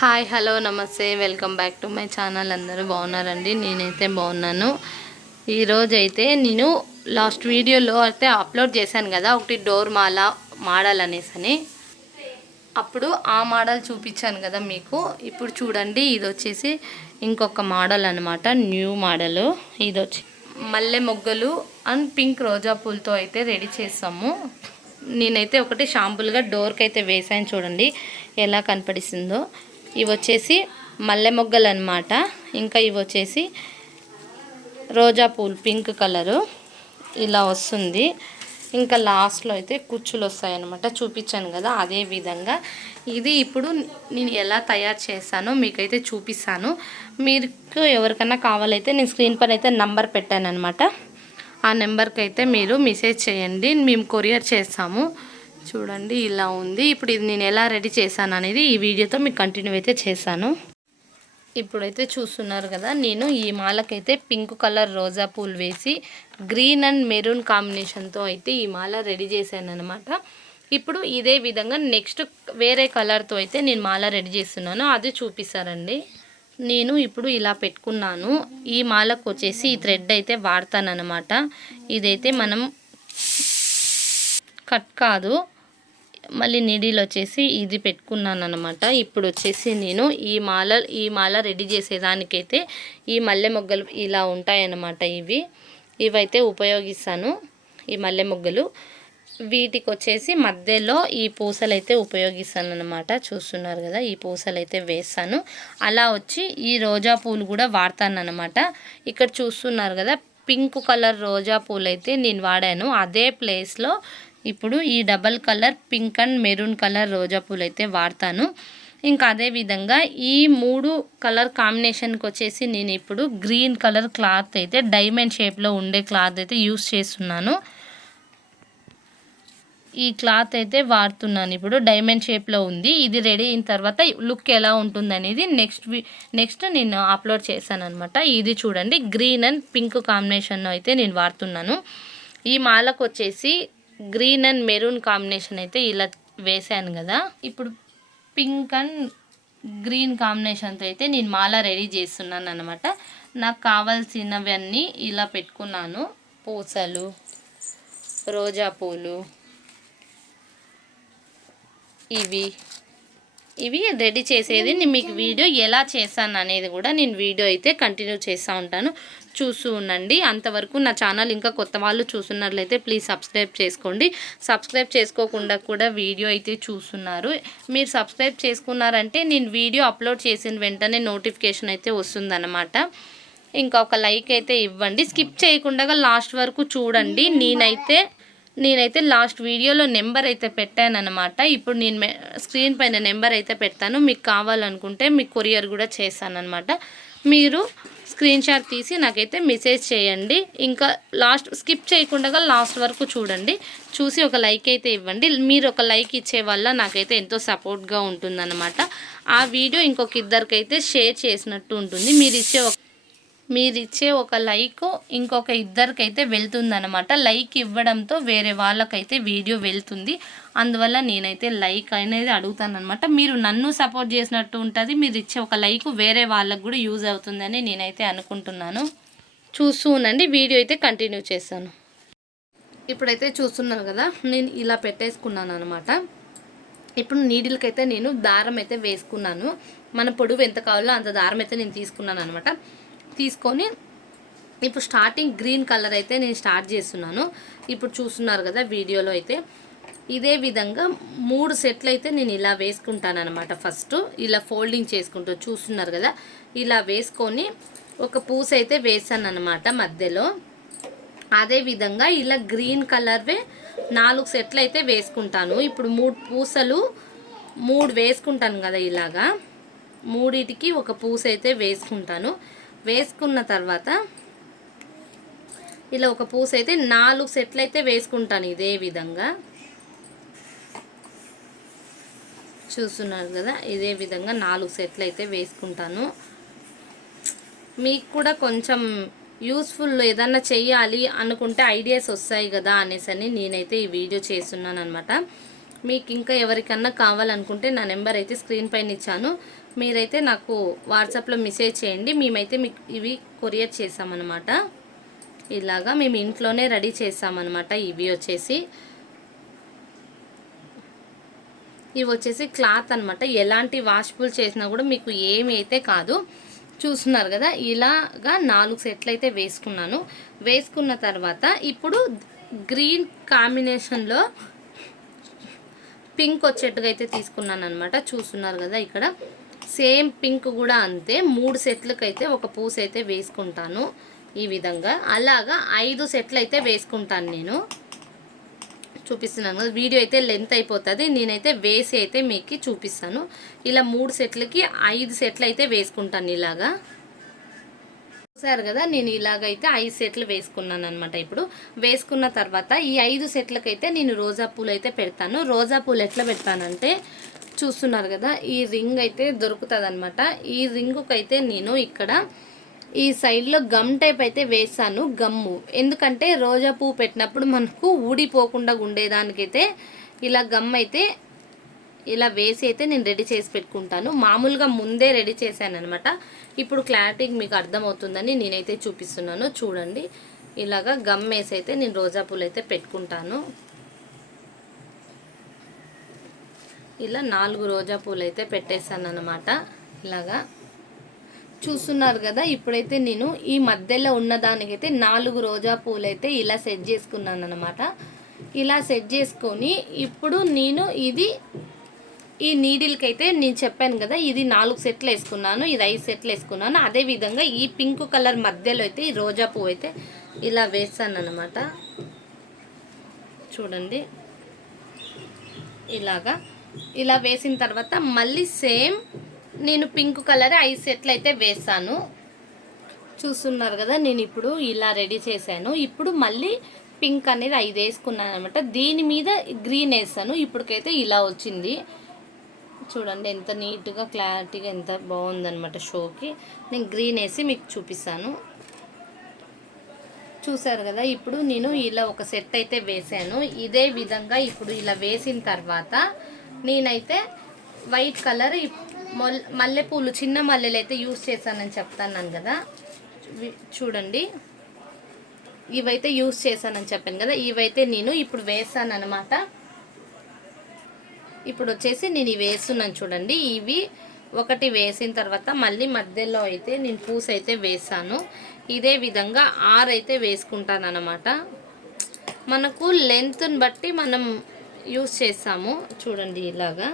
Hi hello నమస్తే welcome back to my channel. అందరూ బాగున్నారండి? నేనైతే బాగున్నాను. ఈరోజు అయితే నేను లాస్ట్ వీడియోలో అయితే అప్లోడ్ చేశాను కదా ఒకటి డోర్ మాల మోడల్ అనేసి అని అప్పుడు ఆ మోడల్ చూపించాను కదా మీకు. ఇప్పుడు చూడండి ఇది వచ్చేసి ఇంకొక మోడల్ అనమాట న్యూ మోడల్. ఇది వచ్చి మల్లె మొగ్గలు అండ్ పింక్ రోజా పూలతో అయితే రెడీ చేస్తాము నేనైతే ఒకటి షాంపుల్గా డోర్కి అయితే వేసాను చూడండి ఎలా కనపడిస్తుందో. ఇవి వచ్చేసి మల్లె మొగ్గలు అనమాట ఇంకా ఇవి వచ్చేసి రోజా పూలు పింక్ కలరు. ఇలా వస్తుంది. ఇంకా లాస్ట్లో అయితే కుచ్చులు వస్తాయన్నమాట చూపించాను కదా అదే విధంగా. ఇది ఇప్పుడు నేను ఎలా తయారు చేశానో మీకైతే చూపిస్తాను. మీకు ఎవరికైనా కావాలైతే నేను స్క్రీన్ పైన అయితే నంబర్ పెట్టాను అనమాట ఆ నెంబర్కి అయితే మీరు మెసేజ్ చేయండి. మేము కొరియర్ చేస్తాము. చూడండి ఇలా ఉంది. ఇప్పుడు ఇది నేను ఎలా రెడీ చేశాను అనేది ఈ వీడియోతో మీకు కంటిన్యూ అయితే చేశాను. ఇప్పుడైతే చూస్తున్నారు కదా నేను ఈ మాలకైతే పింక్ కలర్ రోజా పూలు వేసి గ్రీన్ అండ్ మెరూన్ కాంబినేషన్తో అయితే ఈ మాల రెడీ చేశాను అనమాట ఇప్పుడు ఇదే విధంగా నెక్స్ట్ వేరే కలర్తో అయితే నేను మాల రెడీ చేస్తున్నాను. అది చూపిస్తారండి. నేను ఇప్పుడు ఇలా పెట్టుకున్నాను. ఈ మాలకు వచ్చేసి ఈ థ్రెడ్ అయితే వాడతానన్నమాట. ఇదైతే మనం కట్ కాదు. మళ్ళీ నీడిల్ వచ్చేసి ఇది పెట్టుకున్నాను అనమాట ఇప్పుడు వచ్చేసి నేను ఈ మాల ఈ మాల రెడీ చేసేదానికైతే ఈ మల్లె మొగ్గలు ఇలా ఉంటాయన్నమాట ఇవి. ఇవైతే ఉపయోగిస్తాను ఈ మల్లె మొగ్గలు. వీటికి వచ్చేసి మధ్యలో ఈ పూసలు అయితే ఉపయోగిస్తాను అనమాట చూస్తున్నారు కదా ఈ పూసలు అయితే వేస్తాను. అలా వచ్చి ఈ రోజా పూలు కూడా వాడతాను అనమాట ఇక్కడ చూస్తున్నారు కదా పింక్ కలర్ రోజా పూలు అయితే నేను వాడాను. అదే ప్లేస్లో ఇప్పుడు ఈ double colour pink and maroon colour రోజా పూలు అయితే వాడతాను. ఇంకా అదే విధంగా ఈ మూడు కలర్ కాంబినేషన్కి వచ్చేసి నేను ఇప్పుడు గ్రీన్ కలర్ క్లాత్ అయితే డైమండ్ షేప్లో ఉండే క్లాత్ అయితే యూస్ చేస్తున్నాను. ఈ క్లాత్ అయితే వాడుతున్నాను ఇప్పుడు డైమండ్ షేప్లో ఉంది. ఇది రెడీ అయిన తర్వాత లుక్ ఎలా ఉంటుంది అనేది నెక్స్ట్ నెక్స్ట్ నేను అప్లోడ్ చేశాను అనమాట ఇది చూడండి గ్రీన్ అండ్ పింక్ కాంబినేషన్ అయితే నేను వాడుతున్నాను. ఈ మాలకు వచ్చేసి గ్రీన్ అండ్ మెరూన్ కాంబినేషన్ అయితే ఇలా వేసాను కదా. ఇప్పుడు పింక్ అండ్ గ్రీన్ కాంబినేషన్తో అయితే నేను మాల రెడీ చేస్తున్నాను అనమాట నాకు కావాల్సినవన్నీ ఇలా పెట్టుకున్నాను. పూసలు రోజా పూలు ఇవి. ఇవి రెడీ చేసేది. నేను మీకు వీడియో ఎలా చేశాను అనేది కూడా నేను వీడియో అయితే కంటిన్యూ చేస్తూ ఉంటాను. చూస్తూ ఉండండి. అంతవరకు నా ఛానల్ ఇంకా కొత్త వాళ్ళు చూస్తున్నట్లయితే ప్లీజ్ సబ్స్క్రైబ్ చేసుకోండి. సబ్స్క్రైబ్ చేసుకోకుండా కూడా వీడియో అయితే చూస్తున్నారు. మీరు సబ్స్క్రైబ్ చేసుకున్నారంటే నేను వీడియో అప్లోడ్ చేసిన వెంటనే నోటిఫికేషన్ అయితే వస్తుందన్నమాట. ఇంకా ఒక లైక్ అయితే ఇవ్వండి. స్కిప్ చేయకుండా లాస్ట్ వరకు చూడండి. నేనైతే నేనైతే లాస్ట్ వీడియోలో నెంబర్ అయితే పెట్టాను అనమాట ఇప్పుడు నేను స్క్రీన్ పైన నెంబర్ అయితే పెడతాను. మీకు కావాలనుకుంటే మీకు కొరియర్ కూడా చేశానమాట మీరు స్క్రీన్ షాట్ తీసి నాకైతే మెసేజ్ చేయండి. ఇంకా లాస్ట్ స్కిప్ చేయకుండా లాస్ట్ వరకు చూడండి. చూసి ఒక లైక్ అయితే ఇవ్వండి. మీరు ఒక లైక్ ఇచ్చే వల్ల నాకైతే ఎంతో సపోర్ట్గా ఉంటుందన్నమాట. ఆ వీడియో ఇంకొక ఇద్దరికైతే షేర్ చేసినట్టు ఉంటుంది. మీరు ఇచ్చే ఒక మీరిచ్చే ఒక లైక్ ఇంకొక ఇద్దరికైతే వెళ్తుందనమాట లైక్ ఇవ్వడంతో వేరే వాళ్ళకైతే వీడియో వెళ్తుంది. అందువల్ల నేనైతే లైక్ అనేది అడుగుతానమాట మీరు నన్ను సపోర్ట్ చేసినట్టు ఉంటుంది మీరు ఇచ్చే ఒక లైక్ వేరే వాళ్ళకు కూడా యూజ్ అవుతుందని నేనైతే అనుకుంటున్నాను. చూస్తూ ఉండండి వీడియో అయితే కంటిన్యూ చేస్తాను. ఇప్పుడైతే చూస్తున్నారు కదా నేను ఇలా పెట్టేసుకున్నాను అనమాట ఇప్పుడు నీడిల్కైతే నేను దారం అయితే వేసుకున్నాను. మన పొడవు ఎంత కావాలో అంత దారం అయితే నేను తీసుకున్నాను అనమాట తీసుకొని ఇప్పుడు స్టార్టింగ్ గ్రీన్ కలర్ అయితే నేను స్టార్ట్ చేస్తున్నాను. ఇప్పుడు చూస్తున్నారు కదా వీడియోలో అయితే. ఇదే విధంగా మూడు సెట్లు అయితే నేను ఇలా వేసుకుంటానమాట ఫస్ట్. ఇలా ఫోల్డింగ్ చేసుకుంటూ చూస్తున్నారు కదా. ఇలా వేసుకొని ఒక పూస అయితే వేసాను అనమాట మధ్యలో. అదే విధంగా ఇలా గ్రీన్ కలర్వే నాలుగు సెట్లు అయితే వేసుకుంటాను. ఇప్పుడు మూడు పూసలు మూడు వేసుకుంటాను కదా ఇలాగా. మూడిటికి ఒక పూస అయితే వేసుకుంటాను. వేసుకున్న తర్వాత ఇలా ఒక పూస అయితే నాలుగు సెట్లు అయితే వేసుకుంటాను ఇదే విధంగా. చూస్తున్నారు కదా ఇదే విధంగా నాలుగు సెట్లు అయితే వేసుకుంటాను. మీకు కూడా కొంచెం యూస్ఫుల్ ఏదన్నా చెయ్యాలి అనుకుంటే ఐడియాస్ వస్తాయి కదా అనేసి అని నేనైతే ఈ వీడియో చేస్తున్నాను అనమాట మీకు ఇంకా ఎవరికన్నా కావాలనుకుంటే నా నెంబర్ అయితే స్క్రీన్ పైన ఇచ్చాను. మీరైతే నాకు వాట్సాప్లో మెసేజ్ చేయండి. మేమైతే మీకు ఇవి కొరియర్ చేసామన్నమాట ఇలాగా మేము ఇంట్లోనే రెడీ చేసామన్నమాట ఇవి వచ్చేసి. ఇవి వచ్చేసి క్లాత్ అనమాట ఎలాంటి వాష్బుల్ చేసినా కూడా మీకు ఏమి అయితే కాదు. చూస్తున్నారు కదా ఇలాగా నాలుగు సెట్లు అయితే వేసుకున్నాను. వేసుకున్న తర్వాత ఇప్పుడు గ్రీన్ కాంబినేషన్లో పింక్ వచ్చేట్టుగా అయితే తీసుకున్నాను అనమాట చూస్తున్నారు కదా ఇక్కడ. సేమ్ పింక్ కూడా అంతే. మూడు సెట్లకు అయితే ఒక పూస అయితే వేసుకుంటాను ఈ విధంగా. అలాగా ఐదు సెట్లు అయితే వేసుకుంటాను నేను. చూపిస్తున్నాను. కదా వీడియో అయితే లెంత్ అయిపోతుంది. నేనైతే వేసి అయితే మీకు చూపిస్తాను. ఇలా మూడు సెట్లకి ఐదు సెట్లు అయితే వేసుకుంటాను ఇలాగా. చూసారు కదా నేను ఇలాగైతే ఐదు సెట్లు వేసుకున్నాను అనమాట ఇప్పుడు. వేసుకున్న తర్వాత ఈ ఐదు సెట్లకైతే నేను రోజా పూలు అయితే పెడతాను. రోజా పూలు ఎట్లా పెడతానంటే చూస్తున్నారు కదా ఈ రింగ్ అయితే దొరుకుతుంది అనమాట ఈ రింగుకైతే నేను ఇక్కడ ఈ సైడ్లో గమ్ టైప్ అయితే వేసాను గమ్ము ఎందుకంటే రోజా పువ్వు పెట్టినప్పుడు మనకు ఊడిపోకుండా ఉండేదానికైతే ఇలా గమ్ అయితే ఇలా వేసి అయితే నేను రెడీ చేసి పెట్టుకుంటాను. మామూలుగా ముందే రెడీ చేశాను అనమాట ఇప్పుడు క్లారిటీ మీకు అర్థమవుతుందని నేనైతే చూపిస్తున్నాను. చూడండి. ఇలాగా గమ్ వేసి అయితే నేను రోజా పూలు అయితే పెట్టుకుంటాను. ఇలా నాలుగు రోజా పూలు అయితే పెట్టేశాను అనమాట ఇలాగా. చూస్తున్నారు కదా ఇప్పుడైతే నేను ఈ మధ్యలో ఉన్నదానికైతే నాలుగు రోజా పూలు అయితే ఇలా సెట్ చేసుకున్నాను అనమాట ఇలా సెట్ చేసుకొని ఇప్పుడు నేను ఇది ఈ నీడిల్కి అయితే నేను చెప్పాను కదా ఇది నాలుగు సెట్లు వేసుకున్నాను ఇది ఐదు సెట్లు వేసుకున్నాను. అదే విధంగా ఈ పింక్ కలర్ మధ్యలో అయితే ఈ రోజా పువ్వు అయితే ఇలా వేసాను అనమాట చూడండి. ఇలాగా. ఇలా వేసిన తర్వాత మళ్ళీ సేమ్ నేను పింక్ కలర్ ఐదు సెట్లు అయితే వేసాను చూస్తున్నారు కదా నేను ఇప్పుడు ఇలా రెడీ చేశాను. ఇప్పుడు మళ్ళీ పింక్ అనేది ఐదు వేసుకున్నాను అనమాట దీని మీద గ్రీన్ వేసాను ఇప్పటికైతే ఇలా వచ్చింది. చూడండి ఎంత నీట్గా క్లారిటీగా ఎంత బాగుందనమాట షోకి. నేను గ్రీన్ వేసి మీకు చూపిస్తాను. చూసారు కదా ఇప్పుడు నేను ఇలా ఒక సెట్ అయితే వేసాను ఇదే విధంగా ఇప్పుడు ఇలా వేసిన తర్వాత నేనైతే వైట్ కలర్ మల్లెపూలు చిన్న మల్లెలు అయితే యూస్ చేశానని చెప్తాను కదా. చూడండి. ఇవైతే యూస్ చేశానని చెప్పాను కదా. ఇవైతే నేను ఇప్పుడు వేసాను అనమాట ఇప్పుడు వచ్చేసి నేను ఇవి వేస్తున్నాను చూడండి. ఇవి ఒకటి వేసిన తర్వాత మళ్ళీ మధ్యలో అయితే నేను పూస అయితే వేసాను. ఇదే విధంగా ఆరు అయితే వేసుకుంటాను అనమాట మనకు లెంత్ని బట్టి మనం యూస్ చేస్తాము చూడండి ఇలాగా.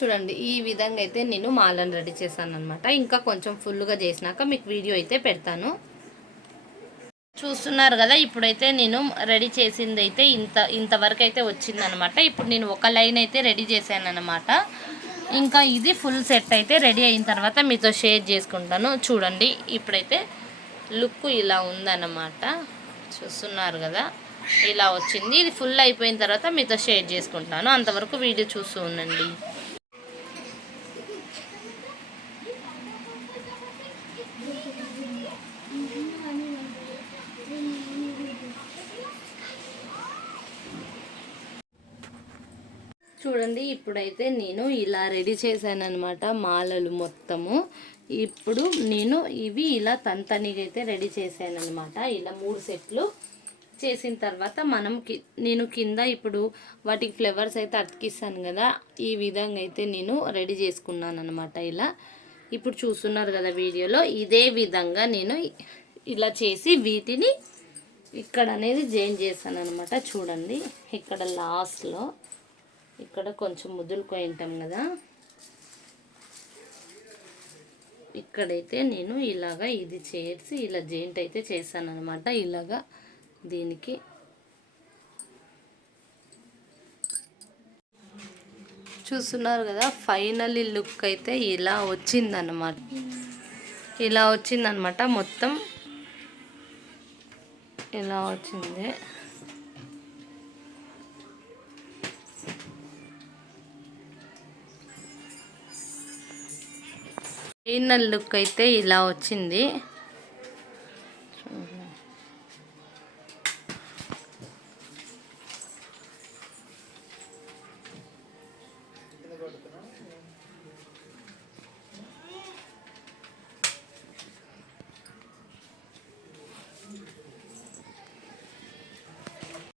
చూడండి ఈ విధంగా అయితే నేను మాలను రెడీ చేశాను అనమాట ఇంకా కొంచెం ఫుల్గా చేసినాక మీకు వీడియో అయితే పెడతాను. చూస్తున్నారు కదా ఇప్పుడైతే నేను రెడీ చేసింది అయితే ఇంత ఇంతవరకు అయితే వచ్చిందనమాట. ఇప్పుడు నేను ఒక లైన్ అయితే రెడీ చేశాను అనమాట ఇంకా ఇది ఫుల్ సెట్ అయితే రెడీ అయిన తర్వాత మీతో షేర్ చేసుకుంటాను. చూడండి ఇప్పుడైతే లుక్ ఇలా ఉందన్నమాట చూస్తున్నారు కదా ఇలా వచ్చింది. ఇది ఫుల్ అయిపోయిన తర్వాత మీతో షేర్ చేసుకుంటాను. అంతవరకు వీడియో చూస్తూ ఉండండి. చూడండి ఇప్పుడైతే నేను ఇలా రెడీ చేశాను అనమాట మాలలు మొత్తము. ఇప్పుడు నేను ఇవి ఇలా తంతనిగా అయితే రెడీ చేశాను అనమాట ఇలా మూడు సెట్లు చేసిన తర్వాత మనం కి- నేను కింద ఇప్పుడు వాటికి ఫ్లవర్స్ అయితే అతికిస్తాను కదా ఈ విధంగా అయితే నేను రెడీ చేసుకున్నాను అనమాట ఇలా. ఇప్పుడు చూస్తున్నారు కదా వీడియోలో ఇదే విధంగా నేను ఇలా చేసి వీటిని ఇక్కడ అనేది జాయిన్ చేశాను అనమాట చూడండి ఇక్కడ లాస్ట్లో ఇక్కడ కొంచెం ముదులుకొని ఉంటాం కదా. ఇక్కడైతే నేను ఇలాగా ఇది చేసి ఇలా జాయింట్ అయితే చేశాను అనమాట ఇలాగా దీనికి. చూస్తున్నారు కదా ఫైనల్ లుక్ అయితే ఇలా వచ్చిందనమాట ఇలా వచ్చిందనమాట మొత్తం. ఇలా వచ్చింది. ఫైనల్ లుక్ అయితే ఇలా వచ్చింది.